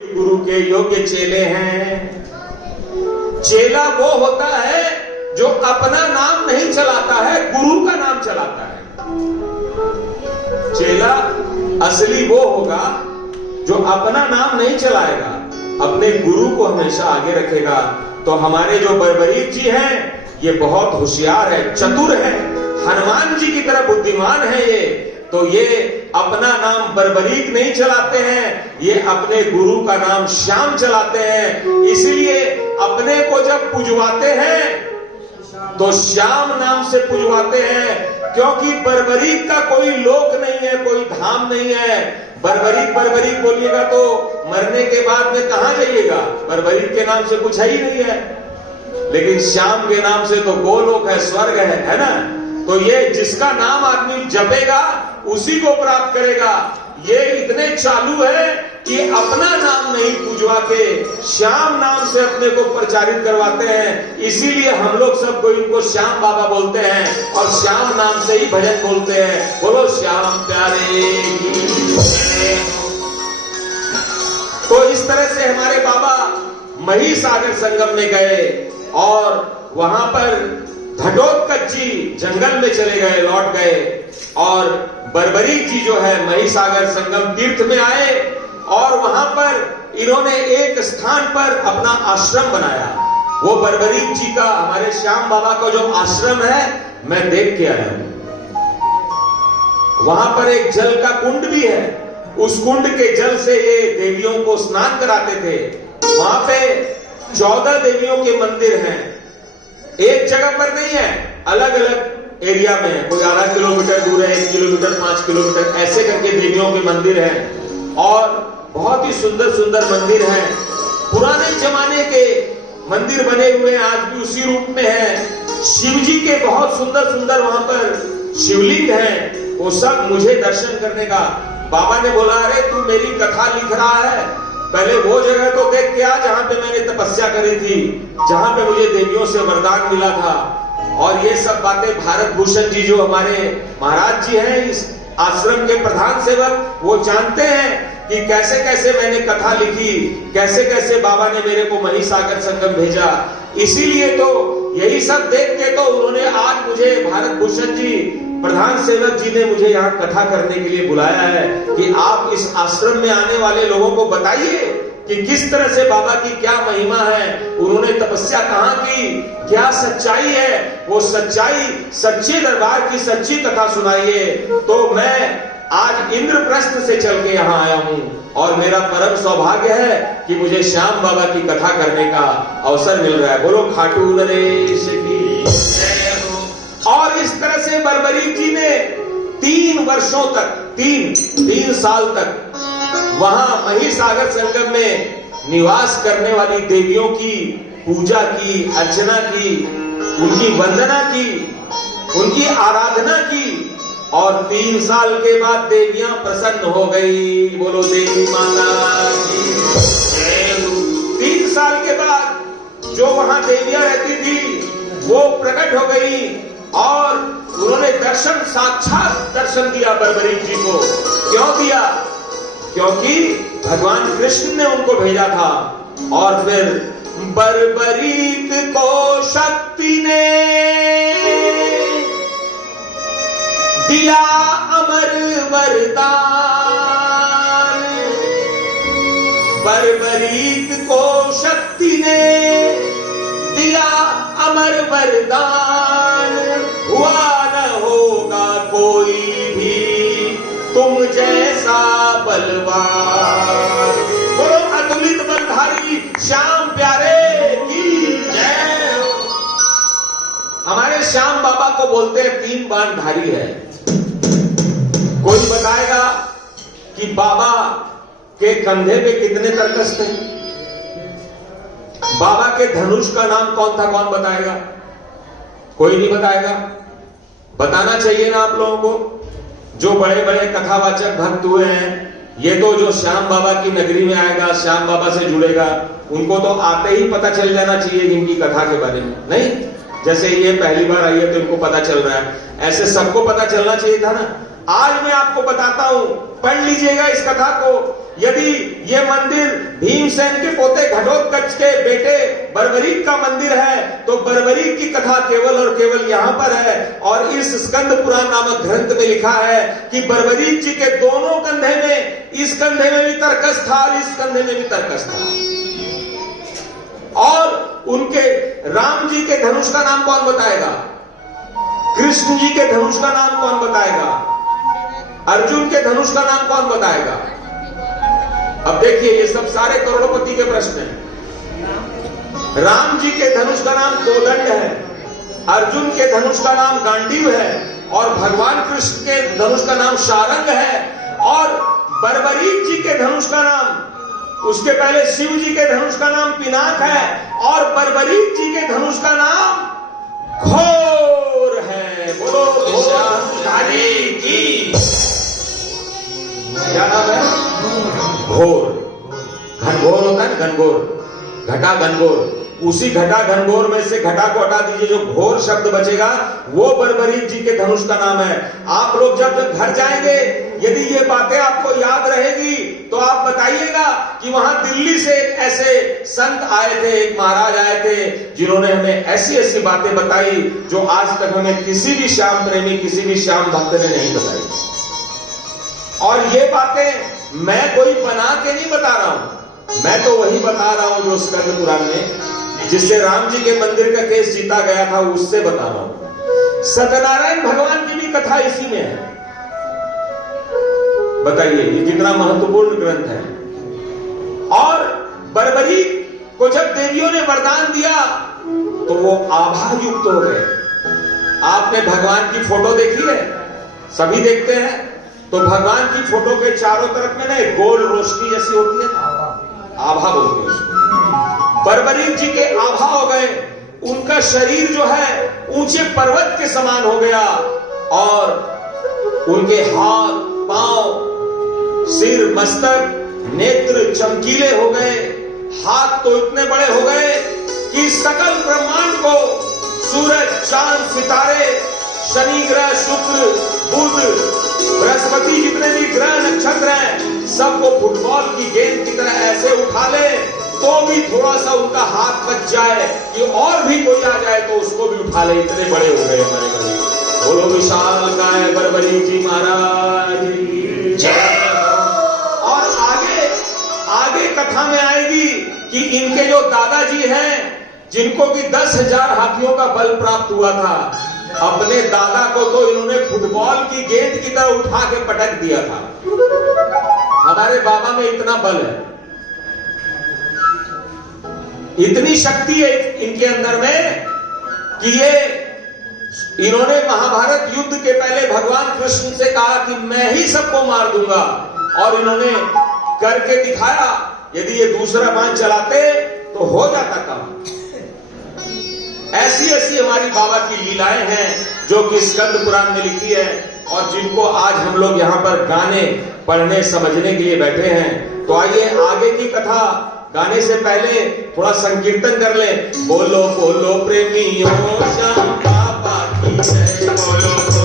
गुरु के योग्य चेले हैं। चेला वो होता है जो अपना नाम नहीं चलाता है, गुरु का नाम चलाता है। चेला असली वो होगा जो अपना नाम नहीं चलाएगा, अपने गुरु को हमेशा आगे रखेगा। तो हमारे जो बर्बरीक जी हैं, ये बहुत होशियार है, चतुर है, हनुमान जी की तरह बुद्धिमान है ये। तो ये अपना नाम बर्बरीक नहीं चलाते हैं, ये अपने गुरु का नाम श्याम चलाते हैं। इसलिए अपने को जब पुजवाते हैं तो श्याम नाम से पुजवाते हैं, क्योंकि बर्बरीक का कोई लोक नहीं है, कोई धाम नहीं है। बर्बरीक बर्बरीक बोलिएगा तो मरने के बाद में कहां जाइएगा? बर्बरीक के नाम से कुछ ही नहीं है, लेकिन श्याम के नाम से तो गोलोक है, स्वर्ग है ना। तो ये जिसका नाम आदमी जपेगा उसी को प्राप्त करेगा। ये इतने चालू है कि अपना नाम नहीं पूजवा के श्याम नाम से अपने को प्रचारित करवाते हैं। इसीलिए हम लोग सबको इनको श्याम बाबा बोलते हैं और श्याम नाम से ही भजन बोलते हैं। बोलो श्याम प्यारे की। तो इस तरह से हमारे बाबा महिसागर संगम में गए और वहां पर घटोत्कच जी जंगल में चले गए, लौट गए। और बर्बरीक जी जो है महिसागर संगम तीर्थ में आए और वहां पर इन्होंने एक स्थान पर अपना आश्रम बनाया। वो बर्बरीक जी का, हमारे श्याम बाबा का जो आश्रम है, मैं देख के आया हूं। वहां पर एक जल का कुंड भी है, उस कुंड के जल से ये देवियों को स्नान कराते थे। वहां पे 14 देवियों के मंदिर हैं, एक जगह पर नहीं है, अलग अलग एरिया में है। कोई आधा किलोमीटर दूर है, 1 किलोमीटर, 5 किलोमीटर, ऐसे करके देवियों के मंदिर हैं। और बहुत ही सुंदर सुंदर मंदिर हैं, पुराने जमाने के मंदिर बने हुए हैं, आज भी उसी रूप में है। शिव जी के बहुत सुंदर सुंदर वहां पर शिवलिंग है। वो सब मुझे दर्शन करने का, बाबा ने बोला, अरे तू मेरी कथा लिख रहा है, पहले वो जगह तो देख के आ जहां पे मैंने तपस्या करी थी, जहां पे मुझे देवियों से वरदान मिला था। और ये सब बातें भारत भूषण जी जो हमारे महाराज जी हैं, इस आश्रम के प्रधान सेवक, वो जानते हैं कि कैसे कैसे मैंने कथा लिखी, कैसे कैसे बाबा ने मेरे को महिसागर संगम भेजा। इसीलिए तो यही सब देख के तो उन्होंने आज मुझे, भारत भूषण जी प्रधान सेवक जी ने मुझे यहाँ कथा करने के लिए बुलाया है कि आप इस आश्रम में आने वाले लोगों को बताइए कि किस तरह से बाबा की क्या महिमा है, उन्होंने तपस्या कहाँ की, क्या सच्चाई है, वो सच्चाई, सच्चे दरबार की सच्ची कथा सुनाइए। तो मैं आज इंद्रप्रस्थ से चल के यहाँ आया हूँ और मेरा परम सौभाग्य है कि मुझे श्याम बाबा की कथा करने का अवसर मिल रहा है। बोलो खाटू नरेश की। और इस तरह से बर्बरीक जी ने 3 वर्षों तक, 3 साल तक वहां महिसागर संगम में निवास करने वाली देवियों की पूजा की, अर्चना की, उनकी वंदना की, उनकी आराधना की। और 3 साल के बाद देवियां प्रसन्न हो गई। बोलो देवी माता की। 3 साल के बाद जो वहां देवियां रहती थी वो प्रकट हो गई और उन्होंने दर्शन, साक्षात दर्शन दिया बर्बरीक जी को। क्यों दिया? क्योंकि भगवान कृष्ण ने उनको भेजा था। और फिर बर्बरीक को शक्ति ने दिया अमर वरदान। बर्बरीक को शक्ति ने दिया अमर वरदान। हुआ न होगा कोई भी तुम जैसा बलवान। बोलो अतुलित बलधारी श्याम प्यारे की जय। हमारे श्याम बाबा को बोलते हैं 3 बाणधारी है। कोई बताएगा कि बाबा के कंधे पे कितने तरकस थे? बाबा के धनुष का नाम कौन था? कौन बताएगा? कोई नहीं बताएगा। बताना चाहिए ना आप लोगों को, जो बड़े बड़े कथावाचक भक्त हुए हैं। ये तो जो श्याम बाबा की नगरी में आएगा, श्याम बाबा से जुड़ेगा, उनको तो आते ही पता चल जाना चाहिए इनकी कथा के बारे में। नहीं, जैसे ये पहली बार आई है तो इनको पता चल रहा है, ऐसे सबको पता चलना चाहिए था ना। आज मैं आपको बताता हूं, पढ़ लीजिएगा इस कथा को। यदि ये मंदिर भीमसेन के पोते घटोत्कच के बेटे बर्बरीक का मंदिर है, तो बर्बरीक की कथा केवल और केवल यहां पर है। और इस स्कंद पुराण नामक ग्रंथ में लिखा है कि बर्बरीक जी के दोनों कंधे में, इस कंधे में भी तरकस था और इस कंधे में भी तरकस था। और उनके राम जी के धनुष का नाम कौन बताएगा? कृष्ण जी के धनुष का नाम कौन बताएगा? अर्जुन के धनुष का नाम कौन बताएगा? अब देखिए, ये सब सारे करोड़पति के प्रश्न हैं। राम जी के धनुष का नाम कोदंड है, अर्जुन के धनुष का नाम गांडीव है, और भगवान कृष्ण के धनुष का नाम शारंग है। और बर्बरीक जी के धनुष का नाम, उसके पहले शिव जी के धनुष का नाम पिनाक है, और बर्बरीक जी के धनुष का नाम घोर है। बोलो घोरधारी की। क्या नाम है? घोर। घनघोर होता है ना, घनघोर, घटा घनघोर। उसी घटा घनघोर में से घटा को हटा दीजिए, जो घोर शब्द बचेगा वो बर्बरीक जी के धनुष का नाम है। आप लोग जब घर जाएंगे, यदि ये बातें आपको याद रहेगी तो आप बताइएगा कि वहां दिल्ली से एक ऐसे संत आए थे, एक महाराज आए थे, जिन्होंने हमें ऐसी ऐसी बातें बताई जो आज तक हमें किसी भी श्याम प्रेमी, किसी भी श्याम भक्त ने नहीं बताई। और ये बातें मैं कोई बना के नहीं बता रहा हूं, मैं तो वही बता रहा हूं जो स्कंद पुराण में, जिससे राम जी के मंदिर का केस जीता गया था, उससे बता रहा हूं। सत्यनारायण भगवान की भी कथा इसी में है। बताइए, ये कितना महत्वपूर्ण ग्रंथ है। और बर्बरीक को जब देवियों ने वरदान दिया तो वो आभा युक्त हो गए। आपने भगवान की फोटो देखी है? सभी देखते हैं। तो भगवान की फोटो के चारों तरफ में ना एक गोल रोशनी जैसी होती है, आभा बोलते हैं उसको। बर्बरीक जी के आभा हो गए। उनका शरीर जो है ऊंचे पर्वत के समान हो गया, और उनके हाथ, पांव, सिर, मस्तक, नेत्र चमकीले हो गए। हाथ तो इतने बड़े हो गए कि सकल ब्रह्मांड को, सूरज, चांद, सितारे, शनि ग्रह, शुक्र, बुध, बृहस्पति, जितने भी ग्रह नक्षत्र हैं, सबको फुटबॉल की गेंद की तरह ऐसे उठा ले तो भी थोड़ा सा उनका हाथ बच जाए कि और भी कोई आ जाए तो उसको भी उठा ले, इतने बड़े हो गए हमारे बड़े। बोलो विशाल काय बर्बरीक जी महाराज की जय। और आगे कथा में आएगी कि इनके जो दादाजी हैं, जिनको कि 10,000 हाथियों का बल प्राप्त हुआ था, अपने दादा को तो इन्होंने फुटबॉल की गेंद की तरह उठा के पटक दिया था। हमारे बाबा में इतना बल है, इतनी शक्ति है इनके अंदर में कि इन्होंने महाभारत युद्ध के पहले भगवान कृष्ण से कहा कि मैं ही सबको मार दूंगा, और इन्होंने करके दिखाया। यदि ये दूसरा बाण चलाते तो हो जाता काम। ऐसी ऐसी हमारी बाबा की लीलाएं हैं जो कि स्कंद पुराण में लिखी है, और जिनको आज हम लोग यहाँ पर गाने, पढ़ने, समझने के लिए बैठे हैं। तो आइए आगे की कथा गाने से पहले थोड़ा संकीर्तन कर ले। बोलो बोलो प्रेमियों श्याम बाबा की जय। बोलो